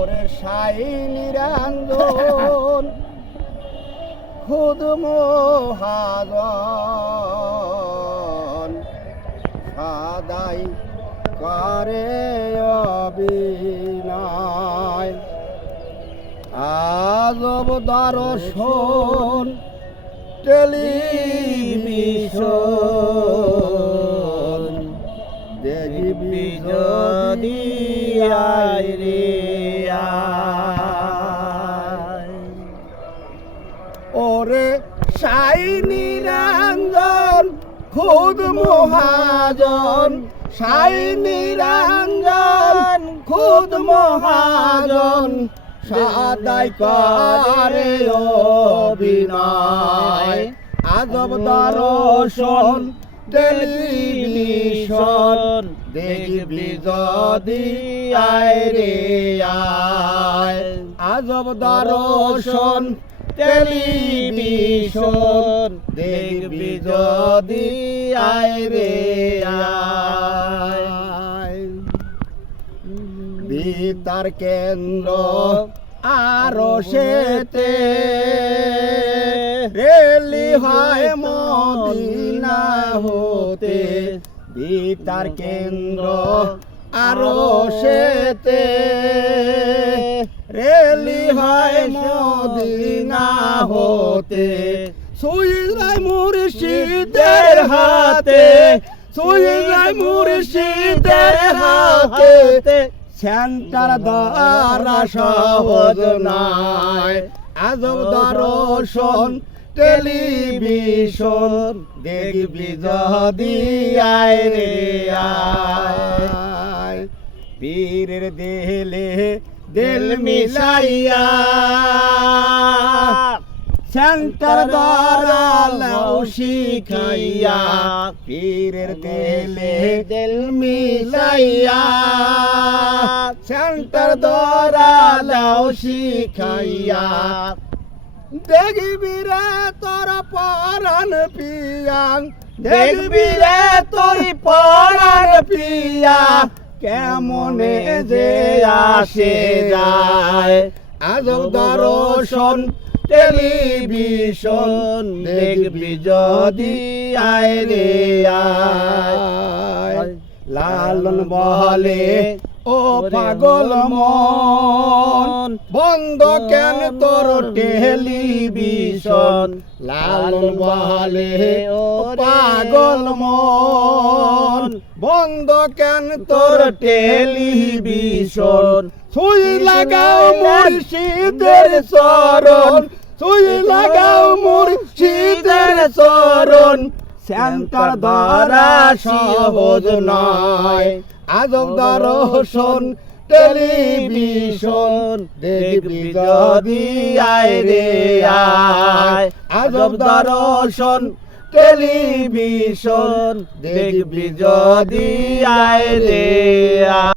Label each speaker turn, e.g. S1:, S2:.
S1: ওরে সাই নিরঞ্জন খুদ মহাজন সাদাই করে অবিনয়। আজব দর্শন টেলিভিশন। দেখবি যদি আয় রে। ওরে সাই নিরঞ্জন খুদ মহাজন। সাই নিরঞ্জন খুদ মহাজন। সাদাই করে অভিনয়, আজব দর্শন। টেলিভিশন দেখবি যদি, আয় রে, আয়। আজব দর্শন টেলিভিশন দেখবি যদি, আয় রে, আয়। বিতার কেন্দ্র আরও সেতে। হয় মদিনা হতে বিতার কেন্দ্র আরও সেতে। রেলি হয় মদিনা হতে। সুইলাই মুর্শিদের হাতে সুইলাই মুর্শিদের হাতে। সেন্টার দ্বারা সহজ নাই। আজব দর্শন টেলিভিশন দেখবি যদি আয় রে আয়। পীরের দেহলে দিল মিলাইয়া। সেন্টার দ্বারা লাউ শিখাইয়া পীরের দেলে দিল মিলাইয়া। সেন্টার দ্বারা শিখাইয়া দেখবি রে তোর পরাণ পিয়াং দেখবি রে তোর পরাণ পিয়া। কেমনে যে আসে যায়। আজব দর্শন টেলিভিশন দেখবি যদি আয় রে আয়। লালন বলে ও পাগল মন। বন্ধ কেন তোর টেলিভিশন লালন বলে ও পাগল মন। বন্ধ কেন তোর টেলিভিশন সুই লাগাও মুর্শিদের চরণ সুই লাগাও মুর্শিদের চরণ। সেন্টার দ্বারা সহজ নয়। আজব দর্শন টেলিভিশন দেখবি যদি আয় রে আয়। আজব দর্শন টেলিভিশন দেখবি যদি আয় রে আয়।